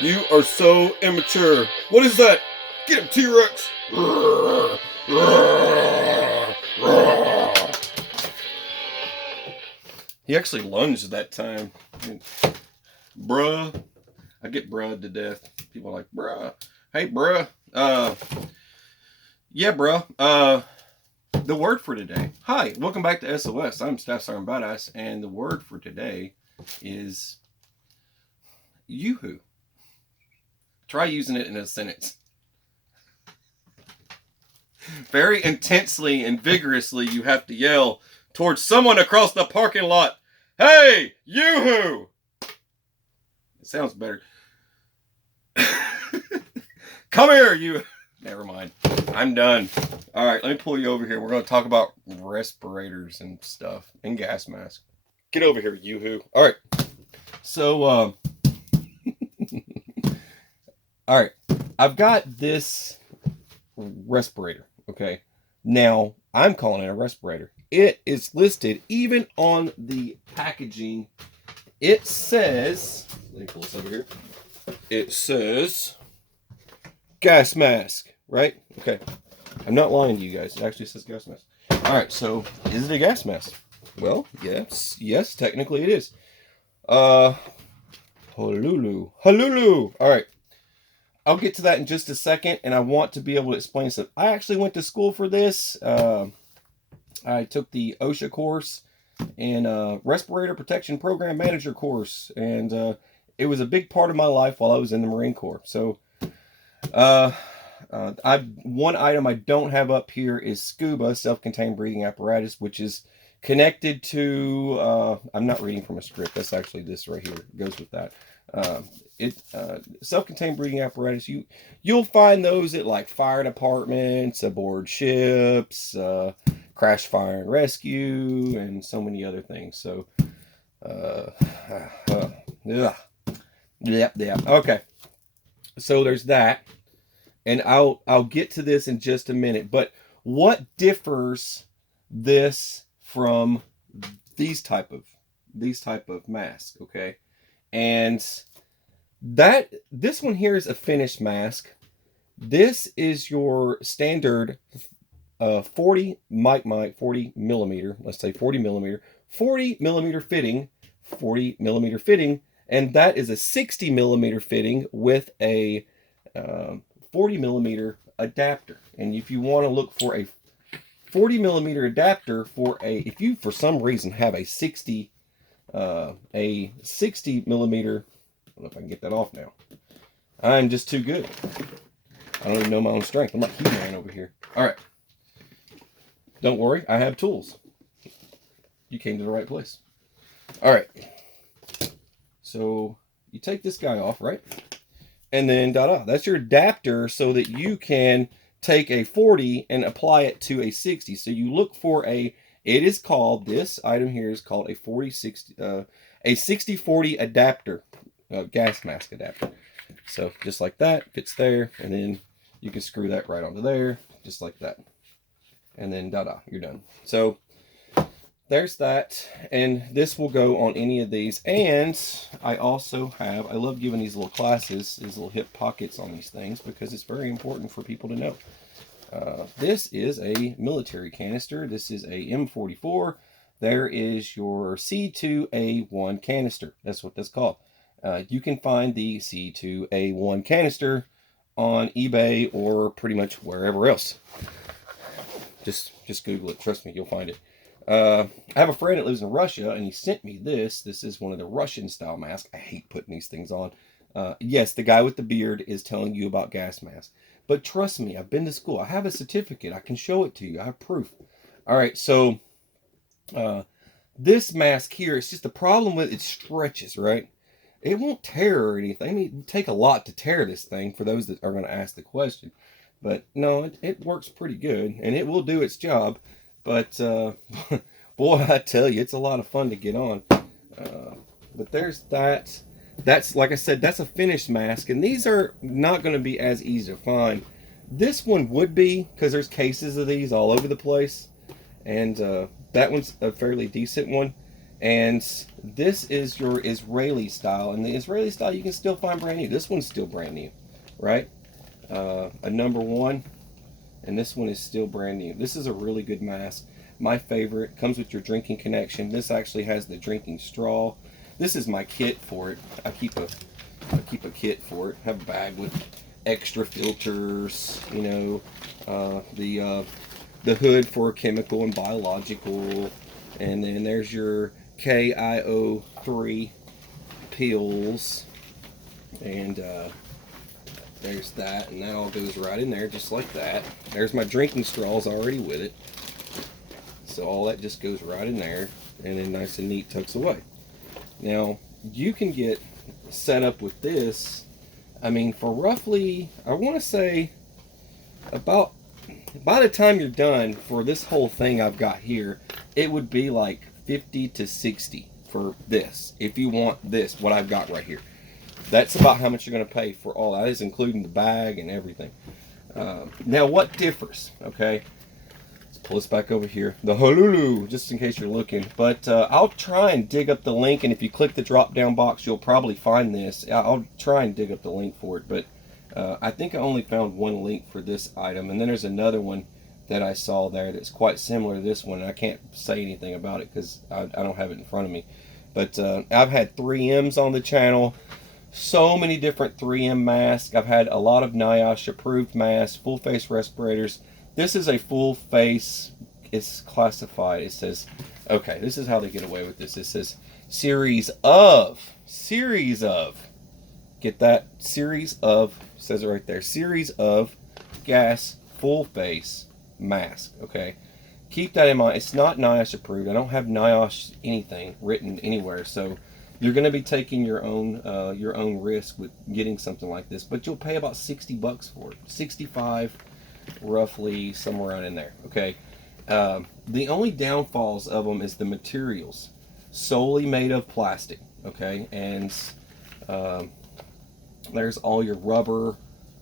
You are so immature. What is that? Get him, T-Rex. He actually lunged that time. Bruh. I get bruh to death. People are like, bruh. Hey, bruh. Yeah, bruh. The word for today. Hi, welcome back to SOS. I'm Staff Sergeant Badass, and the word for today is yoo-hoo. Try using it in a sentence. Very intensely and vigorously, you have to yell towards someone across the parking lot, "Hey, yoo-hoo!" It sounds better. Come here, you. Never mind. I'm done. All right, let me pull you over here. We're going to talk about respirators and stuff and gas masks. Get over here, yoo-hoo. All right. So, all right. I've got this respirator, okay? Now, I'm calling it a respirator. It is listed even on the packaging. It says, let me pull this over here. It says gas mask, right? Okay. I'm not lying to you guys. It actually says gas mask. All right, so is it a gas mask? Well, yes, technically it is. Halulu. All right. I'll get to that in just a second, and I want to be able to explain something. I actually went to school for this. I took the OSHA course and Respirator Protection Program Manager course, and it was a big part of my life while I was in the Marine Corps. So, one item I don't have up here is SCUBA, self-contained breathing apparatus, which is connected to. I'm not reading from a script. That's actually this right here. It goes with that. Self-contained breathing apparatus. You'll find those at like fire departments, aboard ships, crash, fire, and rescue, and so many other things. So, yep. Okay. So there's that, and I'll get to this in just a minute. But what differs this from these type of masks? Okay, and this one here is a finished mask. This is your standard 40 millimeter. Let's say 40 millimeter fitting, 40 millimeter fitting. And that is a 60 millimeter fitting with a 40 millimeter adapter. And if you want to look for a 40 millimeter adapter if you for some reason have a 60 millimeter, I don't know if I can get that off now. I'm just too good. I don't even know my own strength. I'm like He-Man over here. All right. Don't worry, I have tools. You came to the right place. All right. So you take this guy off, right? And then that's your adapter so that you can take a 40 and apply it to a 60. So you look for this item here is called a 60-40 adapter, gas mask adapter. So just like that, fits there, and then you can screw that right onto there, just like that. And then you're done. So there's that, and this will go on any of these. And I also I love giving these little classes, these little hip pockets on these things, because it's very important for people to know. This is a military canister. This is a M44. There is your C2A1 canister. That's what that's called. You can find the C2A1 canister on eBay or pretty much wherever else. Just Google it. Trust me, you'll find it. I have a friend that lives in Russia, and he sent me this. This is one of the Russian style masks. I hate putting these things on. Yes, the guy with the beard is telling you about gas masks. But trust me, I've been to school. I have a certificate. I can show it to you. I have proof. All right, so this mask here, it's just the problem with it stretches, right? It won't tear or anything. I mean, it would take a lot to tear this thing for those that are going to ask the question. But no, it works pretty good, and it will do its job. But boy, I tell you, it's a lot of fun to get on. But there's that. That's, like I said, that's a finished mask, and these are not going to be as easy to find. This one would be, because there's cases of these all over the place, and that one's a fairly decent one. And this is your Israeli style, and the Israeli style you can still find brand new. This one's still brand new, right? A number 1, and this one is still brand new. This is a really good mask. My favorite. Comes with your drinking connection. This actually has the drinking straw. This is my kit for it. I keep a kit for it. I have a bag with extra filters, you know, the hood for chemical and biological, and then there's your KIO3 pills, and there's that, and that all goes right in there just like that. There's my drinking straws already with it, so all that just goes right in there, and then nice and neat tucks away. Now you can get set up with this, I mean, for roughly, I want to say about, by the time you're done for this whole thing I've got here, it would be like 50 to 60 for this, if you want this, what I've got right here. That's about how much you're going to pay for all that, is including the bag and everything. Now what differs, okay? Let's pull this back over here, the Honolulu, just in case you're looking. But I'll try and dig up the link, and if you click the drop down box you'll probably find this. I'll try and dig up the link for it, but I think I only found one link for this item, and then there's another one that I saw there that's quite similar to this one, and I can't say anything about it because I don't have it in front of me. But I've had 3Ms on the channel, so many different 3M masks. I've had a lot of NIOSH approved masks, full face respirators. This is a full face, it's classified, it says, okay, this is how they get away with this. It says series of, get that, series of, says it right there, series of gas full face mask, okay? Keep that in mind. It's not NIOSH approved. I don't have NIOSH anything written anywhere, so you're going to be taking your own risk with getting something like this, but you'll pay about 60 bucks for it, 65 roughly, somewhere around in there, okay? The only downfalls of them is the materials, solely made of plastic, okay? And there's all your rubber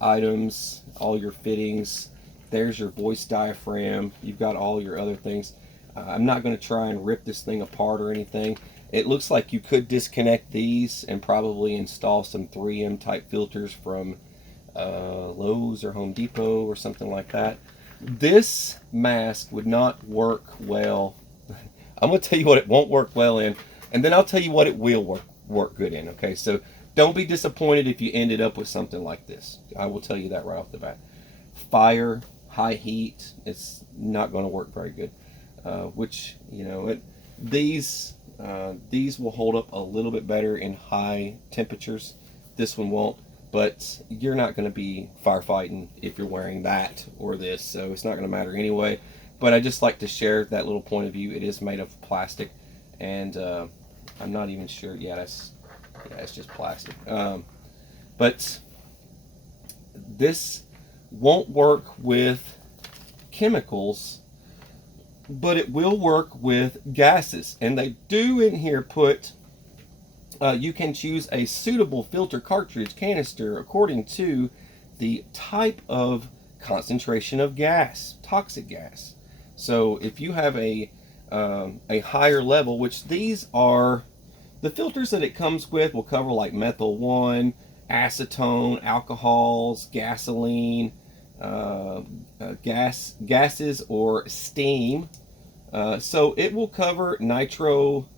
items, all your fittings. There's your voice diaphragm. You've got all your other things. I'm not going to try and rip this thing apart or anything. It looks like you could disconnect these and probably install some 3M type filters from Lowe's or Home Depot or something like that. This mask would not work well. I'm going to tell you what it won't work well in, and then I'll tell you what it will work good in, okay? So don't be disappointed if you ended up with something like this. I will tell you that right off the bat. Fire, high heat, it's not going to work very good. Which, you know, these will hold up a little bit better in high temperatures. This one won't, but you're not going to be firefighting if you're wearing that or this, so it's not going to matter anyway. But I just like to share that little point of view. It is made of plastic, and I'm not even sure. Yeah, it's just plastic. But this won't work with chemicals, but it will work with gases, and they do in here put you can choose a suitable filter cartridge canister according to the type of concentration of gas, toxic gas. So if you have a higher level, which these are the filters that it comes with, will cover like methyl 1, acetone, alcohols, gasoline, gases or steam. So it will cover nitro.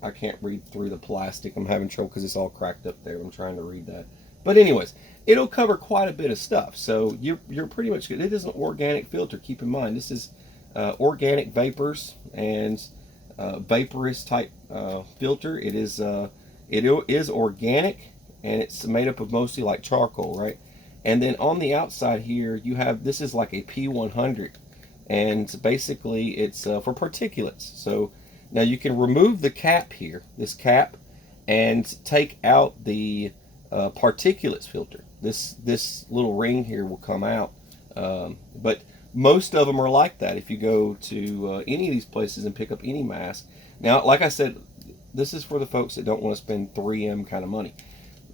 I can't read through the plastic. I'm having trouble because it's all cracked up there. I'm trying to read that. But anyways, it'll cover quite a bit of stuff. So you're pretty much good. It is an organic filter. Keep in mind, this is organic vapors and vaporous type filter. It is organic, and it's made up of mostly like charcoal, right? And then on the outside here, you have, this is like a P100, and basically it's for particulates. So now you can remove the cap here, this cap, and take out the particulates filter. This little ring here will come out, but most of them are like that. If you go to any of these places and pick up any mask, now like I said, this is for the folks that don't want to spend 3M kind of money.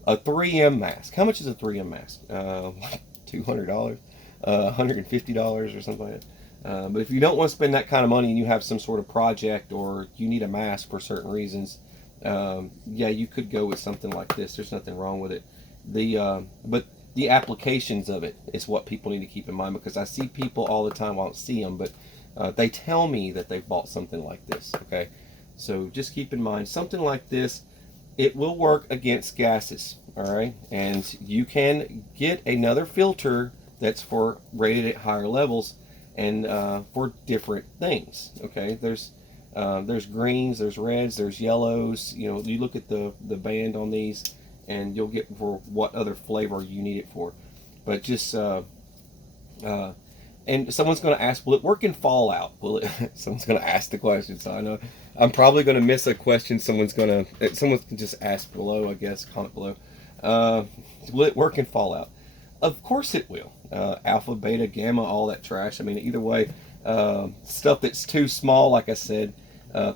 A 3M mask. How much is a 3M mask? $200, $150 or something like that. But if you don't want to spend that kind of money and you have some sort of project or you need a mask for certain reasons, yeah, you could go with something like this. There's nothing wrong with it. But the applications of it is what people need to keep in mind, because I see people all the time. I don't see them, but they tell me that they've bought something like this. Okay, so just keep in mind something like this. It will work against gases. All right, and you can get another filter that's for rated at higher levels and for different things. Okay, there's greens, there's reds, there's yellows. You know, you look at the band on these, and you'll get for what other flavor you need it for. But just and someone's going to ask, will it work in Fallout? Will it? Someone's going to ask the question, so I know I'm probably going to miss a question. Someone can just ask below, I guess, comment below. Will it work in Fallout? Of course it will. Alpha, beta, gamma, all that trash. I mean, either way, stuff that's too small, like I said,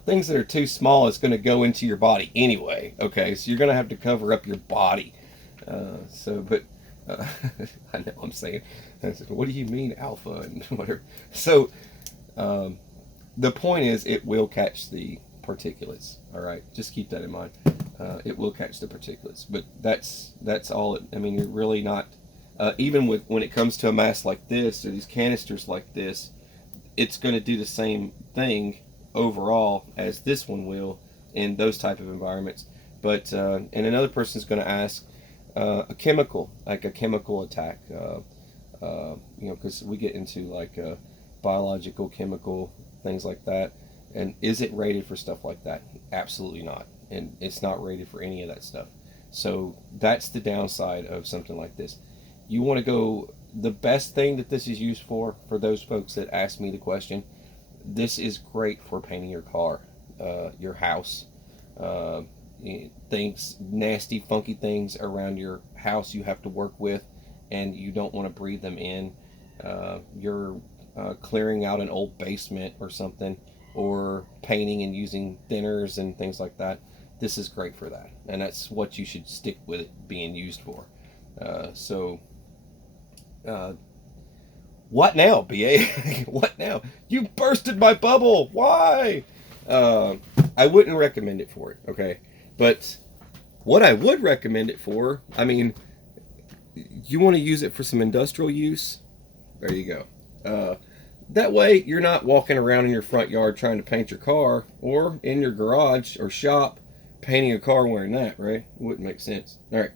things that are too small is going to go into your body anyway. Okay, so you're going to have to cover up your body. But I know I'm saying, what do you mean alpha and whatever? So the point is, it will catch the particulates. All right, just keep that in mind. It will catch the particulates, but that's all. I mean, you're really not. Even when it comes to a mask like this or these canisters like this, it's going to do the same thing overall as this one will in those type of environments. But and another person's going to ask a chemical, like a chemical attack, because we get into like biological, chemical things like that. And is it rated for stuff like that? Absolutely not. And it's not rated for any of that stuff. So that's the downside of something like this. You want to go, the best thing that this is used for those folks that ask me the question, this is great for painting your car, your house, things, nasty, funky things around your house you have to work with, and you don't want to breathe them in. You're clearing out an old basement or something, or painting and using thinners and things like that. This is great for that, and that's what you should stick with it being used for. What now, BA? What now? You bursted my bubble. Why? I wouldn't recommend it for it, okay? But what I would recommend it for, I mean, you want to use it for some industrial use? There you go. That way, you're not walking around in your front yard trying to paint your car, or in your garage or shop painting a car wearing that, right? It wouldn't make sense. All right.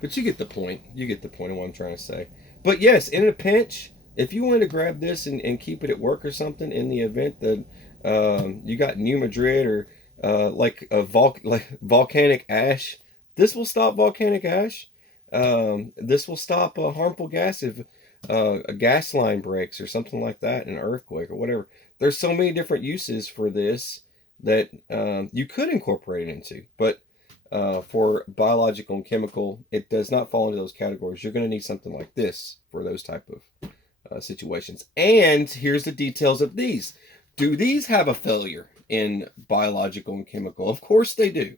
But you get the point. You get the point of what I'm trying to say. But yes, in a pinch, if you wanted to grab this and keep it at work or something in the event that you got New Madrid or like volcanic ash, this will stop volcanic ash. This will stop a harmful gas if a gas line breaks or something like that, an earthquake or whatever. There's so many different uses for this that you could incorporate it into. But for biological and chemical, it does not fall into those categories. You're going to need something like this for those type of situations. And here's the details of these. Do these have a failure in biological and chemical? Of course they do.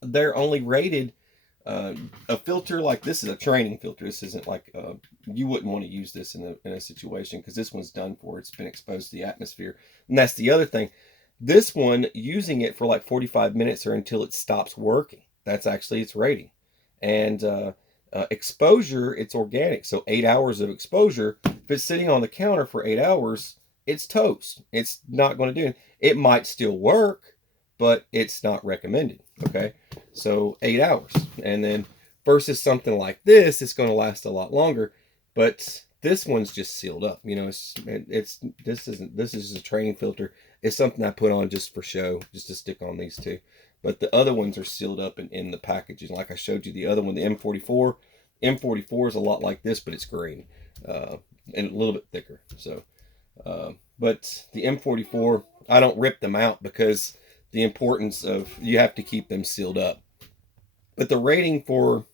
They're only rated, a filter like this is a training filter. This isn't like, you wouldn't want to use this in a situation, because this one's done for. It's been exposed to the atmosphere. And that's the other thing. This one, using it for like 45 minutes or until it stops working. That's actually its rating. And exposure, it's organic. So 8 hours of exposure. If it's sitting on the counter for 8 hours, it's toast. It's not going to do it. It might still work, but it's not recommended. Okay. So 8 hours. And then versus something like this, it's going to last a lot longer. But this one's just sealed up. You know, this is a training filter. It's something I put on just for show, just to stick on these two. But the other ones are sealed up in the packaging. Like I showed you the other one, the M44. M44 is a lot like this, but it's green and a little bit thicker. So, but the M44, I don't rip them out because the importance of, you have to keep them sealed up. But the rating for,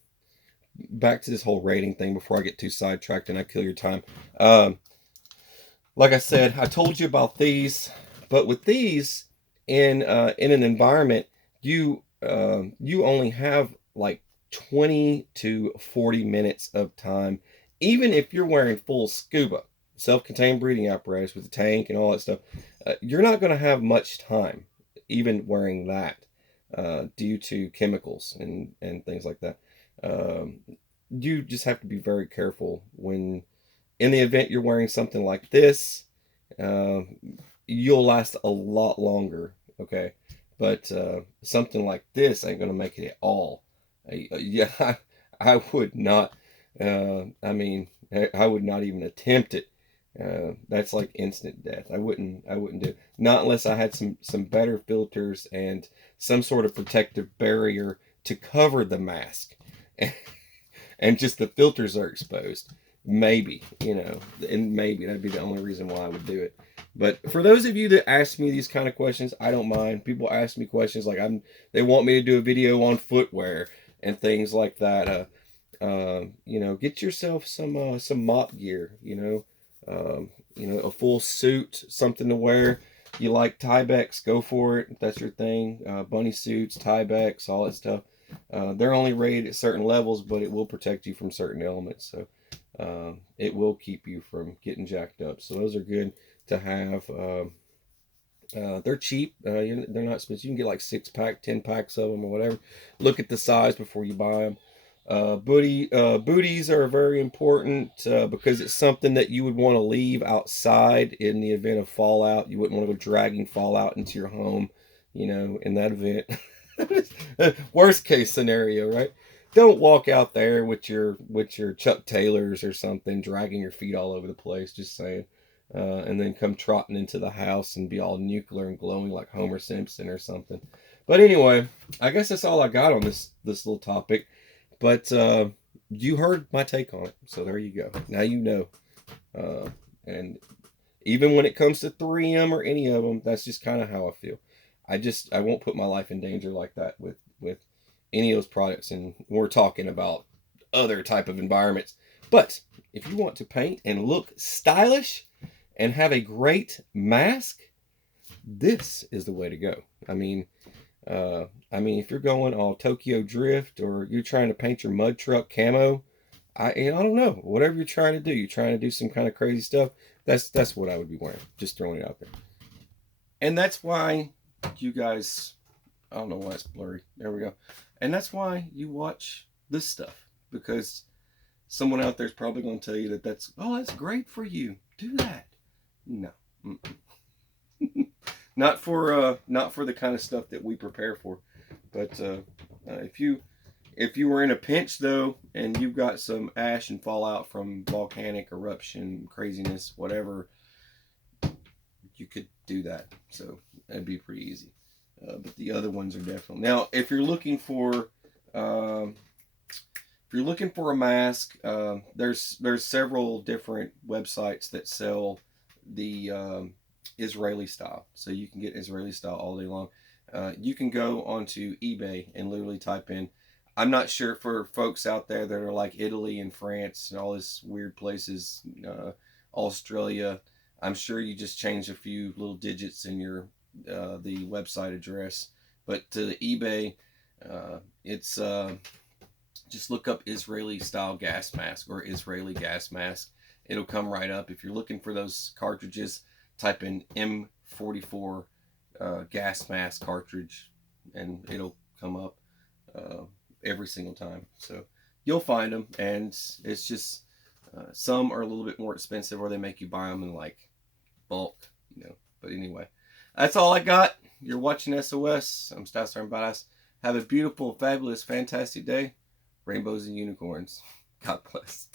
back to this whole rating thing before I get too sidetracked and I kill your time. Like I said, I told you about these. But with these, in an environment, you only have like 20 to 40 minutes of time, even if you're wearing full scuba. self-contained breathing apparatus with a tank and all that stuff, you're not going to have much time even wearing that, due to chemicals and things like that. Um, you just have to be very careful when, in the event you're wearing something like this, uh, you'll last a lot longer, okay? But something like this ain't gonna make it at all. Yeah, I would not. I mean, I would not even attempt it. That's like instant death. I wouldn't. I wouldn't do it. Not unless I had some better filters and some sort of protective barrier to cover the mask, and just the filters are exposed. Maybe, and maybe that'd be the only reason why I would do it. But for those of you that ask me these kind of questions, I don't mind. People ask me questions like they want me to do a video on footwear and things like that. Get yourself some mop gear. A full suit, something to wear. You like Tyvek, go for it if that's your thing. Bunny suits, Tyvek, all that stuff. They're only rated at certain levels, but it will protect you from certain elements. So it will keep you from getting jacked up. So those are good to have. They're cheap. They're not expensive. You can get like 6-pack, 10 packs of them or whatever. Look at the size before you buy them. Booties are very important because it's something that you would want to leave outside in the event of fallout. You wouldn't want to go dragging fallout into your home, in that event. Worst case scenario, right? Don't walk out there with your Chuck Taylors or something, dragging your feet all over the place. Just saying, and then come trotting into the house and be all nuclear and glowing like Homer Simpson or something. But anyway, I guess that's all I got on this little topic. But you heard my take on it, so there you go. Now you know. And even when it comes to 3M or any of them, that's just kind of how I feel. I won't put my life in danger like that with any of those products. And we're talking about other type of environments. But if you want to paint and look stylish and have a great mask, this is the way to go. I mean, if you're going all Tokyo Drift or you're trying to paint your mud truck camo, I don't know, whatever you're trying to do, you're trying to do some kind of crazy stuff. That's what I would be wearing. Just throwing it out there. And that's why you guys, I don't know why it's blurry. There we go. And that's why you watch this stuff, because someone out there is probably going to tell you that's great for you. Do that. No. Not for the kind of stuff that we prepare for. But if you were in a pinch though, and you've got some ash and fallout from volcanic eruption, craziness, whatever, you could do that. So that'd be pretty easy. But the other ones are definitely. Now, if you're looking for a mask, there's several different websites that sell the Israeli style, so you can get Israeli style all day long. You can go onto eBay and literally type in. I'm not sure for folks out there that are like Italy and France and all this weird places, Australia. I'm sure you just change a few little digits in your the website address. But to eBay, it's just look up Israeli style gas mask or Israeli gas mask. It'll come right up. If you're looking for those cartridges, type in M44 gas mask cartridge, and it'll come up every single time. So you'll find them, and it's just some are a little bit more expensive, or they make you buy them in like bulk, But anyway, that's all I got. You're watching SOS. I'm Star Badass. Have a beautiful, fabulous, fantastic day. Rainbows and unicorns. God bless.